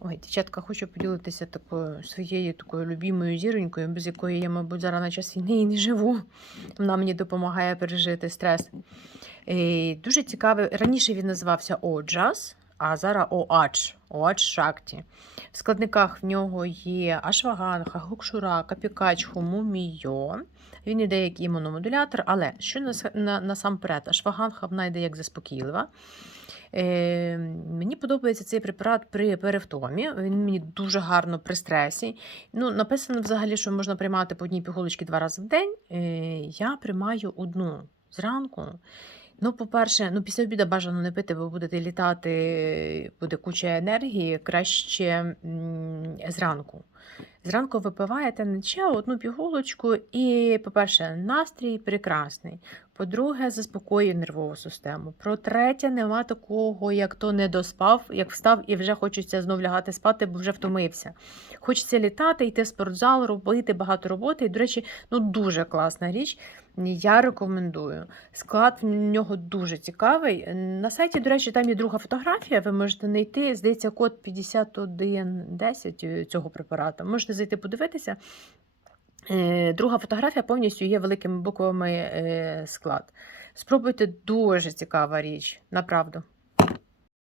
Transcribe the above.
Ой, дівчатка, хочу поділитися такою своєю такою любімою зіронькою, без якої я, мабуть, зараз на час війни і не живу. Вона мені допомагає пережити стрес. І дуже цікавий. Раніше він називався Оджас, а зараз Оач, Оач Шакті. В складниках в нього є Ашваганха, Гукшура, Капікач, Хумумійо. Він іде як імуномодулятор, але що нас, на, насамперед, Ашваганха вона йде як заспокійлива. Е, мені подобається цей препарат при перевтомі. Він мені дуже гарно при стресі. Ну, написано взагалі, що можна приймати по одній пігулочці два рази в день. Е, я приймаю одну зранку. Ну, по-перше, ну, після обіду бажано не пити, бо будете літати, буде куча енергії, краще зранку. Зранку випиваєте не ще одну пігулочку, і, по-перше, настрій прекрасний. По-друге, заспокоює нервову систему. Про третє, нема такого, як то не доспав, як встав і вже хочеться знов лягати спати, бо вже втомився. Хочеться літати, йти в спортзал, робити багато роботи. І, до речі, ну дуже класна річ. Я рекомендую. Склад в нього дуже цікавий. На сайті, до речі, там є друга фотографія. Ви можете знайти, здається, код 5110 цього препарату. Можете зайти подивитися. Е, Друга фотографія повністю є великими буквами е, склад. Спробуйте дуже цікава річ, направду.